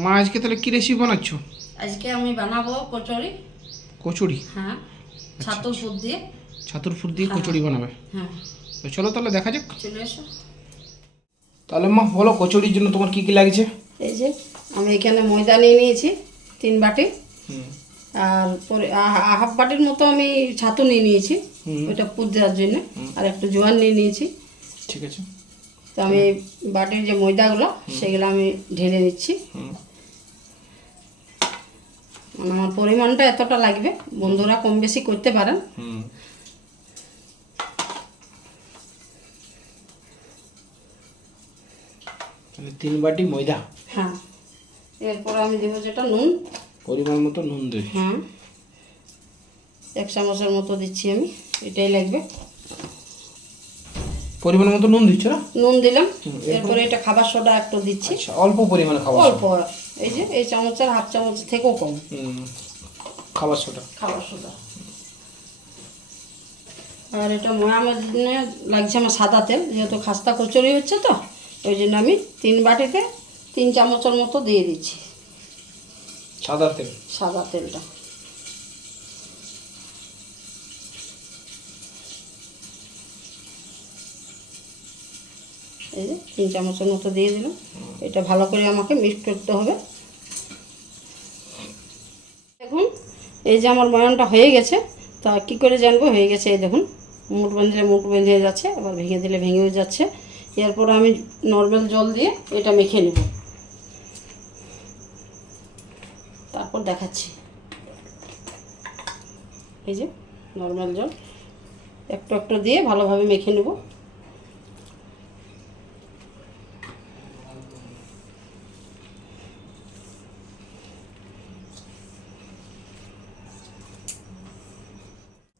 মা আজকে তাহলে কি রেসিপি বানাচ্ছ? আজকে আমি বানাবো কচুরি। কচুরি? হ্যাঁ, ছাতুর পুর দিয়ে। ছাতুর ফুল দিয়ে কচুরি বানাবে? হ্যাঁ, তো চলো তাহলে দেখা যাক। চলে এসো। তাহলে মা বলো কচুরির জন্য তোমার কি কি লাগছে? এই যে আমি এখানে ময়দা নিয়ে নিয়েছি 3 বাটি, আর পরে হাফ বাটির মতো আমি ছাতু নিয়ে নিয়েছি ওইটা পুর দেওয়ার জন্য, আর একটু জোয়ান নিয়ে নিয়েছি। ঠিক আছে। তো আমি বাটির যে ময়দাগুলো সেগুলো আমি ঢেলে নিচ্ছি। মানে আমার পরিমাণটা এতটা লাগবে, বন্ধুরা কম বেশি করতে পারেন। তাহলে 3 বাটি ময়দা। হ্যাঁ, এরপর আমি দেবো যেটা নুন, পরিমাণ মতো নুন দেবে। হ্যাঁ 1 চামচের মতো দিচ্ছি আমি, এটাই লাগবে। পরিমাণ মতো নুন দিচ্ছ না? নুন দিলাম। এরপরে এটা খাবার সোডা একটু দিচ্ছি। আচ্ছা, অল্প পরিমাণে খাবার অল্প, এই যে এই চামচের হাফ চামচ থেকেও কম খাবার সোডা। খাবার সোডা। আর এটা ময়ামের জন্য লাগছে আমার সাদা তেল, যেহেতু খাস্তা কচুরি হচ্ছে তো ওই জন্য আমি 3 বাটিতে 3 চামচের মতো দিয়ে দিচ্ছি সাদা তেল। সাদা তেলটা। এই যে 3 চামচের মতো দিয়ে দিলাম। এটা ভালো করে আমাকে মিক্স করতে হবে। দেখুন এই যে আমার ময়ানটা হয়ে গেছে। তা কী করে জানবো হয়ে গেছে? এই দেখুন মুঠ বাঁধলে মুঠ বেঁধে যাচ্ছে, আবার ভেঙে দিলে ভেঙেও যাচ্ছে। এরপর আমি নর্মাল জল দিয়ে এটা মেখে নেব, তারপর দেখাচ্ছি। এই যে নর্মাল জল একটু একটু দিয়ে ভালোভাবে মেখে নেব।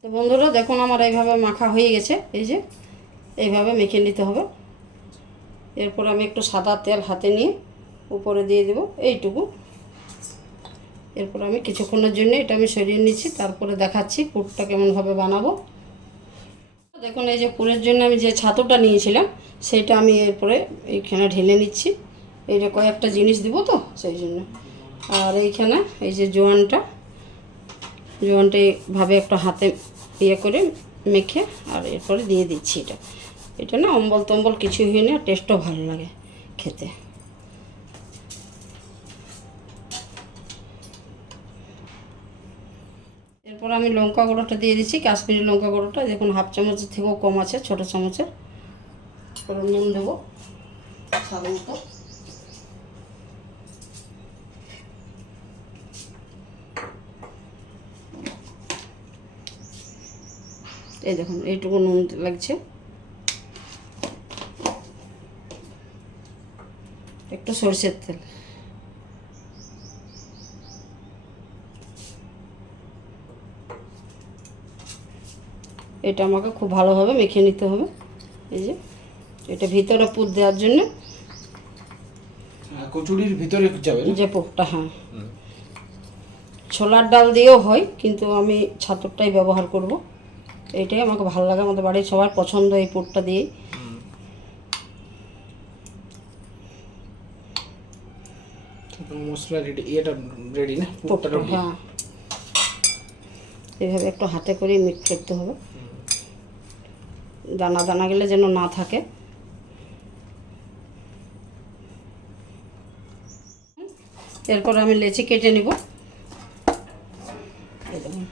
তো বন্ধুরা দেখুন আমার এইভাবে মাখা হয়ে গেছে। এই যে এইভাবে মেখে নিতে হবে। এরপর আমি একটু সাদা তেল হাতে নিয়ে উপরে দিয়ে দেব এইটুকু। এরপর আমি কিছুক্ষণের জন্য এটা আমি সরিয়ে নিচ্ছি, তারপরে দেখাচ্ছি পুরটা কেমনভাবে বানাবো। দেখুন এই যে পুরের জন্য আমি যে ছাতুটা নিয়েছিলাম সেটা আমি এরপরে এইখানে ঢেলে নিচ্ছি। এই যে কয়েকটা জিনিস দিব তো সেই জন্য। আর এইখানে এই যে জোয়ানটা এইভাবে একটু হাতে ইয়ে করে মেখে আর এরপরে দিয়ে দিচ্ছি। এটা না অম্বল টম্বল কিছুই হয় না, টেস্টও ভালো লাগে খেতে। এরপর আমি লঙ্কা গুঁড়োটা দিয়ে দিচ্ছি, কাশ্মীরি লঙ্কা গুঁড়োটা। দেখুন হাফ চামচের থেকেও কম আছে, ছোটো চামচের। তারপরে নুন দেবো স্বাদ মতো। এই দেখুন এইটুকু নুন লাগছে। একটু সরষের তেল। এটা আমাকে খুব ভালোভাবে মেখে নিতে হবে। এই যে এটা ভিতরে পুর দেওয়ার জন্য, কচুরির ভিতরে যাবে যে পুরটা। হ্যাঁ, ছোলার ডাল দিয়েও হয়, কিন্তু আমি ছাতুরটাই ব্যবহার করব। এইটাই আমাকে ভালো লাগে, আমাদের বাড়ির সবার পছন্দ এই পুরটা দিয়েই। মশলা রেডি, এটা রেডি না? হ্যাঁ, এইভাবে একটু হাতে করে মিক্স করতে হবে, দানা দানা গেলে যেন না থাকে। এরপর আমি লেচি কেটে নিব। এই দেখুন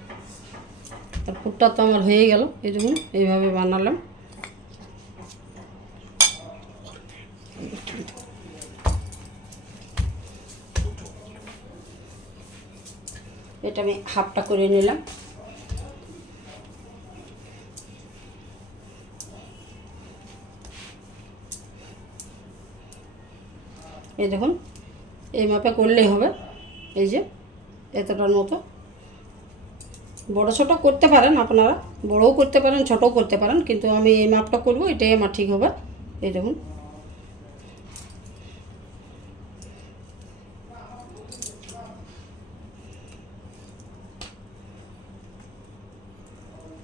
আর পুরটা তো আমার হয়ে গেল। এই দেখুন এইভাবে বানালাম। এটা আমি হাফটা করে নিলাম। এই দেখুন এই মাপে করলেই হবে। এই যে এতটার মতো। বড় ছোটো করতে পারেন আপনারা, বড়ও করতে পারেন ছোটও করতে পারেন, কিন্তু আমি এই মাপটা করব, এটাই আমার ঠিক হবে। এই দেখুন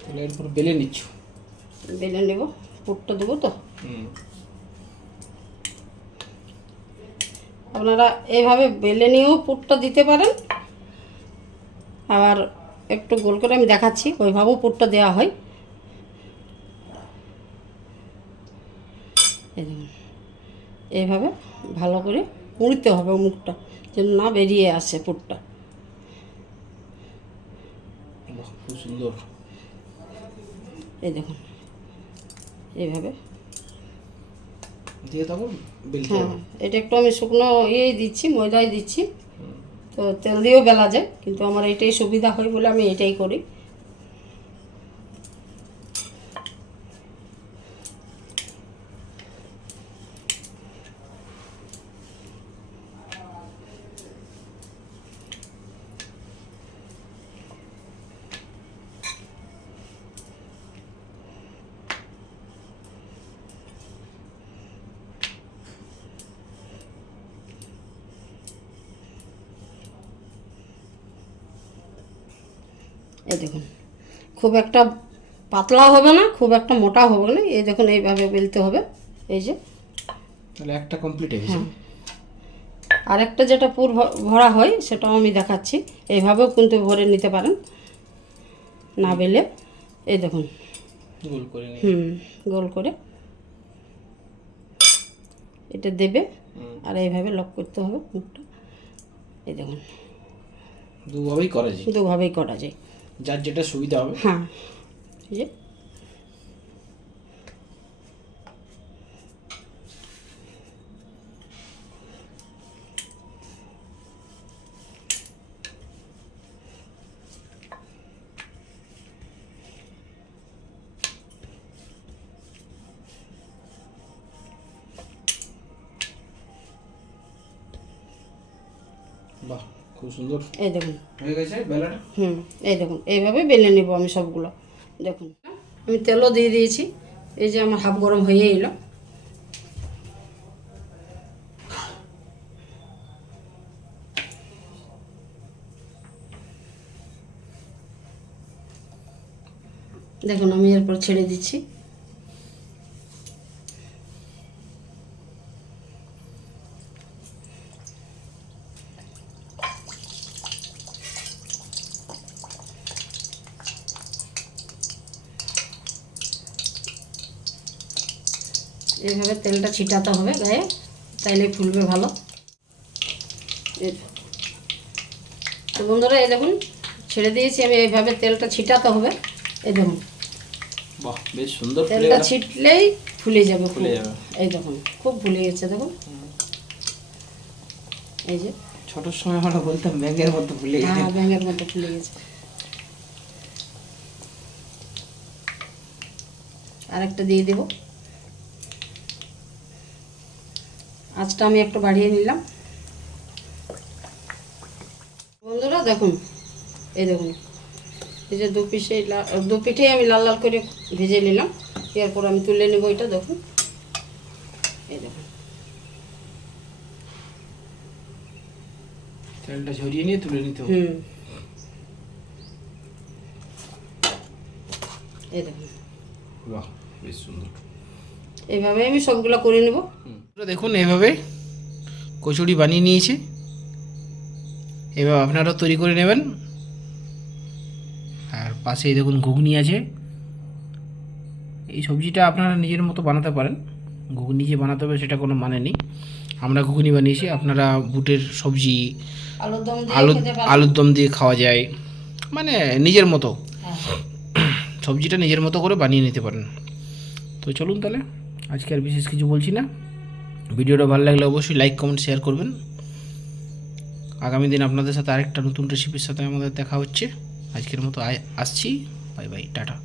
তাহলে এরপর বেলে নিচ্ছ? বেলে নেব, পুরটা দেবো তো। আপনারা এইভাবে বেলে নিয়েও পুরটা দিতে পারেন, আবার একটু গোল করে আমি দেখাচ্ছি ওইভাবেও পুরটা দেওয়া হয়। এইভাবে ভালো করে মুড়তে হবে মুখটা, যেন না বেরিয়ে আসে পুরটা। বাহ, খুব সুন্দর। এই দেখুন এইভাবে। দিয়ে তারপর বেলতে হ্যাঁ, হবে। এটা একটু আমি শুকনো দিচ্ছি, ময়দাই দিচ্ছি, তো তেল দিয়েও বেলা যায়, কিন্তু আমার এটাই সুবিধা হয় বলে আমি এটাই করি। এই দেখুন খুব একটা পাতলা হবে না, খুব একটা মোটা হবে না, এই দেখুন এইভাবে বেলতে হবে। এই যে তাহলে একটা কমপ্লিট হয়ে গেছে। আরেকটা যেটা পুর ভরা হয় সেটাও আমি দেখাচ্ছি, এইভাবেও কিন্তু ভরে নিতে পারেন না বেলে। এই দেখুন গোল করে নিয়ে গোল করে এটা দেবে, আর এইভাবে লক করতে হবে মুখটা। এই দেখুন দুভাবেই করা যায়, দুভাবেই করা যায়, যার যেটা সুবিধা হবে। হ্যাঁ। এই যে বাহ, খুব সুন্দর এই দেখুন হয়ে গেছে বেলাটা। এই দেখুন এইভাবে বেলে নেব আমি সবগুলো। দেখুন আমি তেলও দিয়ে দিয়েছি, এই যে আমার হাফ গরম হয়ে এলো। দেখুন আমি এরপর ছেড়ে দিচ্ছি। এইভাবে তেলটা ছিটাতে হবে গায়ে, তাইলে ফুলবে ভালো। তো বন্ধুরা এই দেখুন ছেড়ে দিয়েছি আমি, এইভাবে তেলটা ছিটাতে হবে। এই দেখুন বাহ, বেশ সুন্দর ফুলে তেলটা গেল। ছিটলেই ফুলে যাবে, ফুলে যাবে। এই দেখুন খুব ফুলে গেছে দেখুন। এই যে ছোটোর সময় আমরা বলতাম ব্যাঙের মতো ফুলে গেছে। হ্যাঁ, ব্যাঙের মতো ফুলে গেছে। আরেকটা দিয়ে দেব, আঁচটা আমি একটু বাড়িয়ে নিলাম। বন্ধুরা দেখুন এই দেখুন এই যে দু পিঠেই আমি লাল লাল করে ভেজে নিলাম, এরপর আমি তুলে নেব এটা। দেখুন এই দেখুন তেলটা ঝরিয়ে নিয়ে তুলে নিতে হবে। এই দেখুন বাহ, বেশ সুন্দর। এইভাবে আমি সবগুলো করে নেব। দেখুন এইভাবে কচুরি বানিয়ে নিয়েছি, এভাবে আপনারাও তৈরি করে নেবেন। আর পাশেই দেখুন ঘুগনি আছে। এই সবজিটা আপনারা নিজের মতো বানাতে পারেন, ঘুগনি যে বানাতে হবে সেটা কোনো মানে নেই। আমরা ঘুগনি বানিয়েছি, আপনারা বুটের সবজি, আলুর দম দিয়ে খাওয়া যায়, মানে নিজের মতো সবজিটা নিজের মতো করে বানিয়ে নিতে পারেন। তো চলুন তাহলে, আজকে আর বিশেষ কিছু বলছি না। ভিডিওটা ভালো লাগলে অবশ্যই লাইক কমেন্ট শেয়ার করবেন। আগামী দিন আপনাদের সাথে আরেকটা নতুন রেসিপির সাথে আমাদের দেখা হচ্ছে। আজকের মতো আসছি, বাই বাই, টাটা।